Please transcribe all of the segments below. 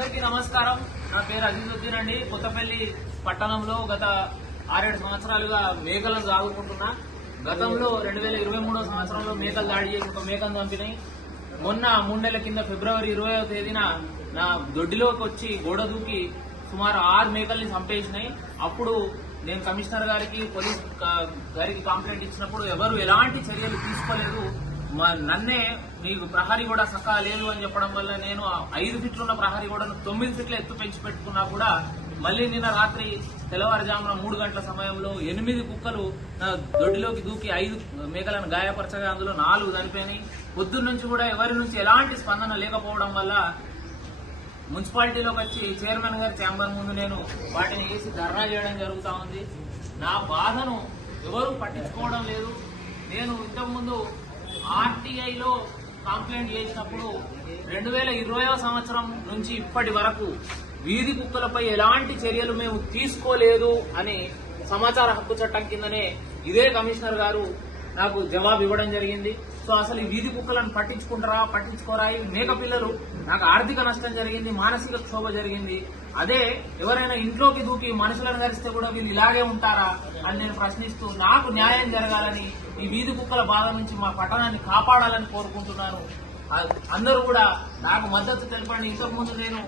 అందరికీ నమస్కారం. నా పేరు అజీజుద్దీన్ అండి. కొత్తపల్లి పట్టణంలో గత ఆరేడు సంవత్సరాలుగా మేకలను సాగుకుంటున్నా. గతంలో రెండు వేల ఇరవై మూడో సంవత్సరంలో మేకలు దాడి చేసి ఒక మేకను చంపినాయి. మొన్న మూడు నెలల కింద ఫిబ్రవరి ఇరవయో తేదీన నా దొడ్డిలోకి వచ్చి గోడ దూకి సుమారు ఆరు మేకల్ని చంపేసినాయి. అప్పుడు నేను కమిషనర్ గారికి పోలీస్ గారికి కంప్లైంట్ ఇచ్చినప్పుడు ఎవరు ఎలాంటి చర్యలు తీసుకోలేదు. మ- నన్నే మీకు ప్రహరీ కూడా సకా లేదు అని చెప్పడం వల్ల నేను ఆ ఐదు ఫిట్లు ఉన్న ప్రహరీ కూడా తొమ్మిది ఫిట్లు ఎత్తు పెంచి పెట్టుకున్నా కూడా మళ్ళీ నిన్న రాత్రి తెల్లవారుజామున మూడు గంటల సమయంలో ఎనిమిది కుక్కలు నా దొడ్డిలోకి దూకి ఐదు మేకలను గాయపరచగా అందులో నాలుగు చనిపోయినాయి. పొద్దున్న నుంచి కూడా ఎవరి నుంచి ఎలాంటి స్పందన లేకపోవడం వల్ల మున్సిపాలిటీలోకి వచ్చి చైర్మన్ గారి ఛాంబర్ ముందు నేను వాటిని వేసి ధర్నా చేయడం జరుగుతూ ఉంది. నా బాధను ఎవరు పట్టించుకోవడం లేదు. నేను ఇంతకుముందు ఆర్టీఐలో కంప్లైంట్ చేసినప్పుడు రెండు వేల ఇరవయో సంవత్సరం నుంచి ఇప్పటి వరకు వీధి కుక్కలపై ఎలాంటి చర్యలు మేము తీసుకోలేదు అని సమాచార హక్కు చట్టం కిందనే ఇదే కమిషనర్ గారు నాకు జవాబు ఇవ్వడం జరిగింది. సో అసలు ఈ వీధి కుక్కలను పట్టించుకుంటారా పట్టించుకోరా? ఈ మేక పిల్లలు నాకు ఆర్థిక నష్టం జరిగింది మానసిక క్షోభ జరిగింది. అదే ఎవరైనా ఇంట్లోకి దూకి మనుషులను గరిస్తే కూడా వీళ్ళు ఇలాగే ఉంటారా అని నేను ప్రశ్నిస్తూ నాకు న్యాయం జరగాలని ఈ వీధి కుక్కల బాధ నుంచి మా పట్టణాన్ని కాపాడాలని కోరుకుంటున్నాను. అందరూ కూడా నాకు మద్దతు తెలపండి. ఇంతకు ముందు నేను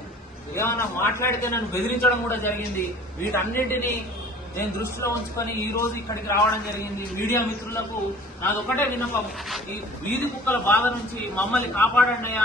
ఏమన్నా మాట్లాడితే నన్ను బెదిరించడం కూడా జరిగింది. వీటన్నింటినీ నేను దృష్టిలో ఉంచుకొని ఈ రోజు ఇక్కడికి రావడం జరిగింది. మీడియా మిత్రులకు నాదొకటే విన్నపం. ఈ వీధి కుక్కల బాధ నుంచి మమ్మల్ని కాపాడండి అయ్యా